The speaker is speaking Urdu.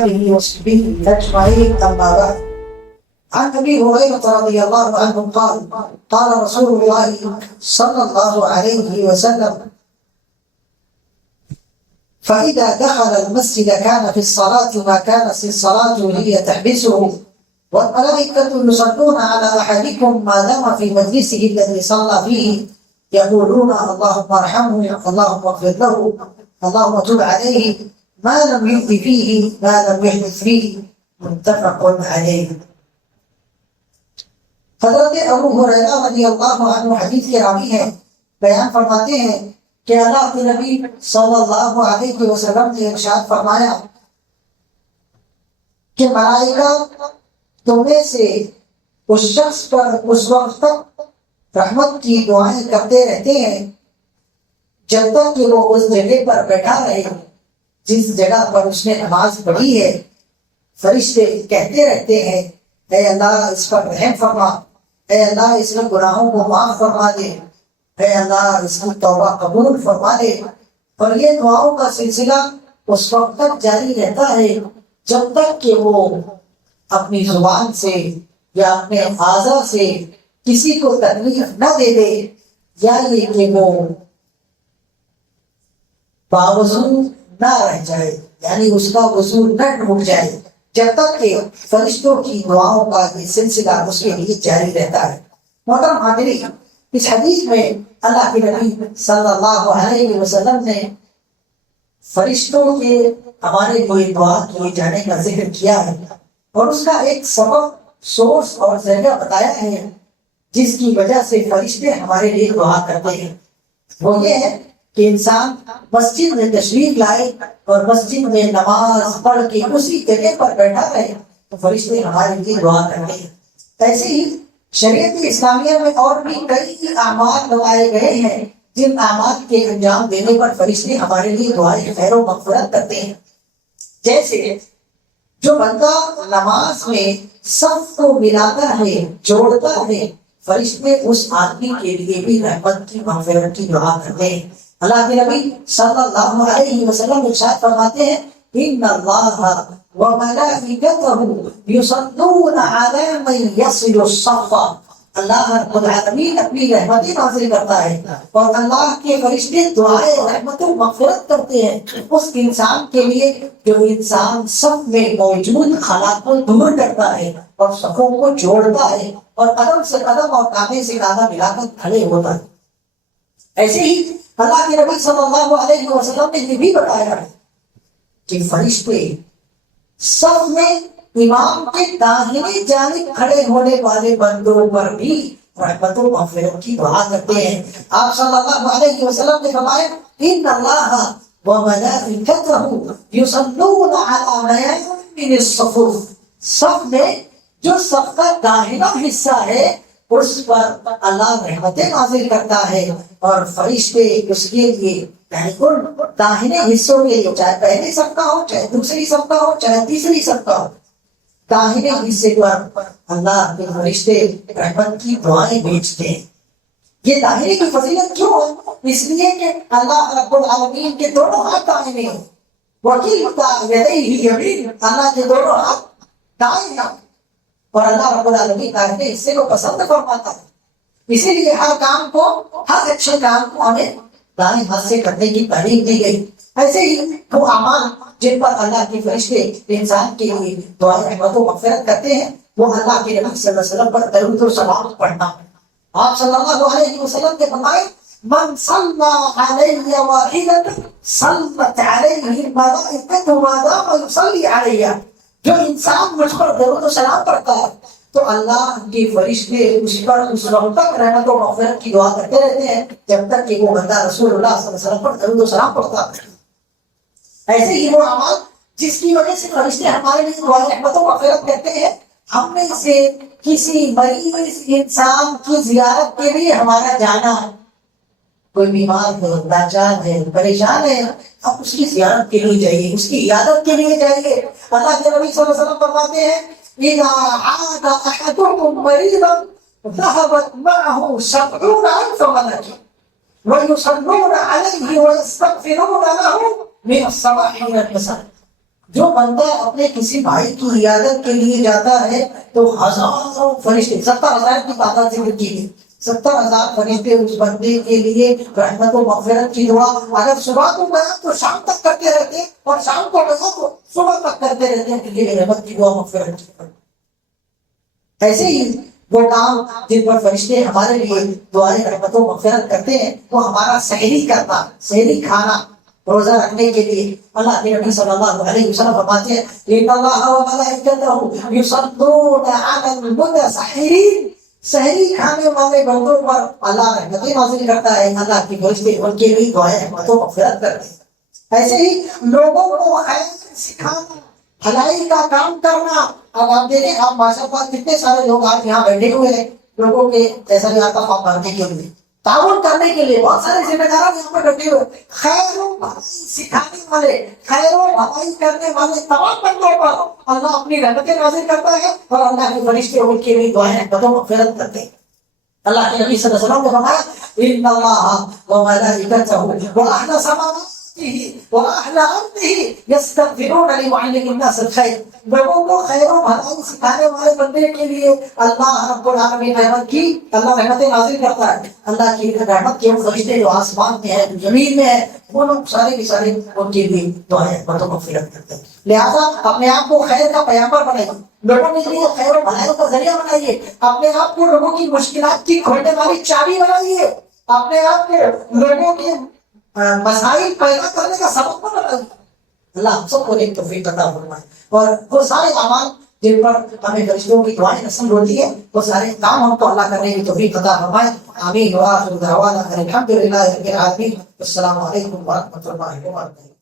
آله وصحبه أجمعين، أما بعد. عن أبي هريرة رضي الله عنه قال قال رسول الله صلى الله عليه وسلم: فإذا دخل المسجد كان في الصلاة ما كانت الصلاة هي تحبسه، والملائكة يصلون على أحدكم ما دام في مجلسه الذي صلى فيه، يقولون اللهم ارحمه، اللهم اغفر له، اللهم تب عليه، ما لم يؤذ فيه، ما لم يحدث فيه. متفق علیہ. حضرت ابو ہریرہ رضی اللہ عنہ حدیث کے راوی ہیں، بیان فرماتے ہیں کہ اللہ کے نبی صلی اللہ علیہ وسلم نے ارشاد فرمایا کہ ملائکہ تم میں سے اس شخص پر اس وقت تک رحمت کی دعائیں کرتے رہتے ہیں جب تک کہ وہ اس جگہ پر بیٹھا رہے جس جگہ پر اس نے نماز پڑھی ہے. فرشتے کہتے رہتے ہیں: اے اللہ اس پر رحم فرما، اے اللہ اس کے گناہوں کو معاف فرما دے، اے اللہ اس کی توبہ قبول فرما دے. اور یہ دعاؤں کا سلسلہ اس وقت تک جاری رہتا ہے جب تک کہ وہ اپنی زبان سے یا اپنے اعضاء سے کسی کو تکلیف نہ دے دے، یا یہ کہ وہ باوضو نہ رہ جائے، یعنی اس کا وضو نہ ٹوٹ جائے، جب تک کہ فرشتوں کی دعاؤں کا یہ سلسلہ اس کے لیے جاری رہتا ہے. محترم حاضرین، اس حدیث میں اللہ کے نبی صلی اللہ علیہ وسلم نے فرشتوں کے ہمارے لیے دعا کیے جانے کا ذکر کیا ہے، اور اس کا ایک سبب، سورس اور ذریعہ بتایا ہے جس کی وجہ سے فرشتے ہمارے لیے دعا کرتے ہیں. وہ یہ ہے کہ انسان مسجد میں تشریف لائے اور مسجد میں نماز پڑھ کے اسی جگہ پر بیٹھا رہے تو فرشتے ہمارے لیے دعا کرتے ہیں. ایسے ہی شریعت اسلامیہ میں اور بھی کئی اعمال بتائے گئے ہیں جن اعمال کے انجام دینے پر فرشتے ہمارے لیے دعائیں خیر و مغفرت کرتے ہیں. جیسے جو بندہ نماز میں صف کو ملاتا ہے، جوڑتا ہے، فرشتے اس آدمی کے لیے بھی رحمت کی مغفرت کی دعا کرتے ہیں. اللہ کے نبی صلی اللہ علیہ وسلم ارشاد فرماتے ہیں: ان اللہ وملائکتہ یصلون علی من یصل الصف. اللہ رب العالمین اپنی رحمتیں نازل کرتا ہے اور اللہ کے فرشتے دعائیں رحمت و مغفرت کرتے ہیں اس انسان کے لیے جو انسان سب میں موجود خلات کو دور کرتا ہے اور صفوں کو جوڑتا ہے اور قدم سے قدم اور کانے سے کانہ ملا کر کھڑے ہوتا ہے. ایسے ہی اللہ کے نبی صلی اللہ علیہ وسلم نے یہ بھی بتایا ہے کہ فرشتے سب میں امام کے داہنے جانب کھڑے ہونے والے بندوں پر بھی رحمت و مغفرت کی دعا کرتے ہیں. آپ صلی اللہ علیہ وسلم نے فرمایا: ان اللہ وملائکتہ یصلون علی میامن الصفوف. صف میں جو صف کا داہنا حصہ ہے اس پر اللہ رحمتیں نازل کرتا ہے اور فرشتے اس کے لیے داہنے حصوں کے لیے، چاہے پہلے صف کا ہو، چاہے دوسری صف کا ہو، چاہے تیسری صف کا ہو، داہنے حصے پر اللہ کے فرشتے رحمت کی دعائیں بھیجتے ہیں. یہ داہنے کی فضیلت کیوں ہے؟ اس لیے کہ اللہ رب العالمین کے دونوں ہاتھ داہنے ہیں. وکلتا یدیہ یمین، اللہ کے دونوں ہاتھ دائیں ہیں اور اللہ رب العالمین داہنے حصے کو پسند فرماتا ہے. اسی لیے ہر کام کو، ہر اچھے کام کو ہمیں دائیں ہاتھ سے کرنے کی تعلیم دی گئی. ایسے ہی وہ اعمال جن پر اللہ کے فرشتے انسان کے لیے دعائیں رحمت و مغفرت کرتے ہیں وہ اللہ کے نبی صلی اللہ علیہ وسلم پر درود و سلام پڑھنا. آپ صلی اللہ علیہ وسلم نے فرمایا: من صلی علی واحدۃ صلت علیہ الملائکۃ ما دام یصلی علیہ. جو انسان مجھ پر درود و سلام پڑھتا ہے تو اللہ کے فرشتے اس پر اس وقت تک رحمت و مغفرت کی دعا کرتے رہتے ہیں جب تک کہ وہ بندہ رسول اللہ صلی اللہ علیہ وسلم پر درود و سلام پڑھتا ہے. ایسے ہی وہ اعمال جس کی وجہ سے فرشتے ہمارے لیے دعا رحمت و مغفرت کرتے ہیں، ہم میں سے کسی مریض انسان کی زیارت کے لیے ہمارا جانا، کوئی بیمار ہے، لاچار ہے، پریشان ہے، آپ اس کی زیارت کے لیے جائیے، اس کی عیادت کے لیے جائیے. اللہ کے نبی صلی اللہ علیہ وسلم فرماتے ہیں: اذا عاد احدكم مريضا ذهبت معه 70,000 ملك ويصلون عليه ويستغفرون له من الصباح الى المساء. جو بندہ اپنے کسی بھائی کی عیادت کے لیے جاتا ہے تو ہزاروں فرشتے 70,000 کی تعداد ذکر کی ہے، 70,000 فرشتے اس بندے کے لیے رحمت و مغفرت کی دعا اگر صبح کو گیا تو شام تک کرتے رہتے ہیں، اور شام کو گیا تو صبح تک کرتے رہتے ہیں کہ یہ رحمت کی دعا مغفرت کی دعا۔ ایسے ہی وہ کام جن پر فرشتے ہمارے لیے دعائیں رحمت و مغفرت کرتے ہیں، وہ ہمارا سحری کرنا، سحری کھانا روزہ رکھنے کے لیے اللہ کے نبی صلی اللہ علیہ وسلم فرماتے ہیں ان اللہ و ملائکتہ یصلون علی المتسحرین، سحری کھانے والے بندوں پر اللہ رحمتیں نازل کرتا ہے، اللہ کے فرشتے ان کے لیے دعائیں رحمت و مغفرت کرتے ہیں۔ ایسے ہی لوگوں کو خیر سکھانا، بھلائی کا کام کرنا۔ اب آپ دیکھیں آپ ماشاء اللہ کتنے سارے لوگ آج یہاں بیٹھے ہوئے ہیں لوگوں کے ایسا کا فارم بھرنے کے لیے، تعاون کرنے کے لیے، بہت سارے ذمہ دار یہاں پر بیٹھے ہوئے، خیر و بھلائی سکھانے والے، خیر و بھلائی کرنے والے تمام بندوں پر اللہ اپنی رحمتیں نازل کرتا ہے، اور اللہ کے فرشتے ان کے لیے دعائیں رحمت و مغفرت کرتے ہیں۔ اللہ کے نبی صلی اللہ علیہ وسلم نے فرمایا ان اللہ و ملائکتہ واہل سماواتہ واہل ارضہ یستغفرون لمعلم الناس الخیر، لوگوں کو خیر و بھلائی سکھانے والے بندے کے لیے اللہ رب العالمین رحمت کی، اللہ رحمتیں نازل کرتا ہے۔ اللہ کی رحمت کے فرشتے جو آسمان میں ہے، زمین میں ہے، وہ لوگ سارے کے سارے ان کے لیے دعائیں رحمت و مغفرت کرتے ہیں۔ لہٰذا اپنے آپ کو خیر کا پیغمبر بنائیے، لوگوں کے لیے خیر و بھلائی کا ذریعہ بنائیے، اپنے آپ کو لوگوں کی مشکلات کی کھولنے والی چابی بنائیے، اپنے آپ کو لوگوں کے مسائل پیدا کرنے کا سبب بنائیے۔ اللہ ہم سب کو ایک توفیق عطا فرمائے، اور وہ سارے اعمال جن پر ہمیں فرشتوں کی دعائیں نصیب ہوتی ہے، وہ سارے کام ہم کو اللہ کرنے کی توفیق عطا فرمائے۔ آمین وآخر دعوانا الحمد للہ رب العالمین۔ السلام علیکم ورحمۃ اللہ وبرکاتہ۔